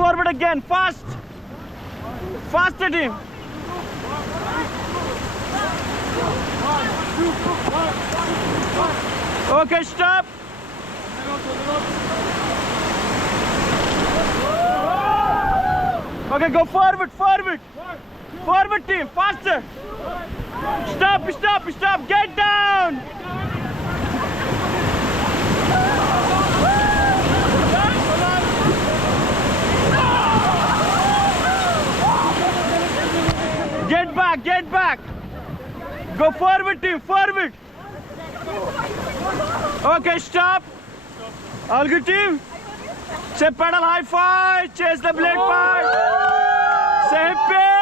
forward again, fast. Faster, team. Okay, stop. Okay, go forward, forward. Forward, team, faster. Stop, stop, stop. Get down. Get back, get back. Go forward, team, forward. Okay, stop. All good, team. Say pedal high five. Chase the blade five. Say hip.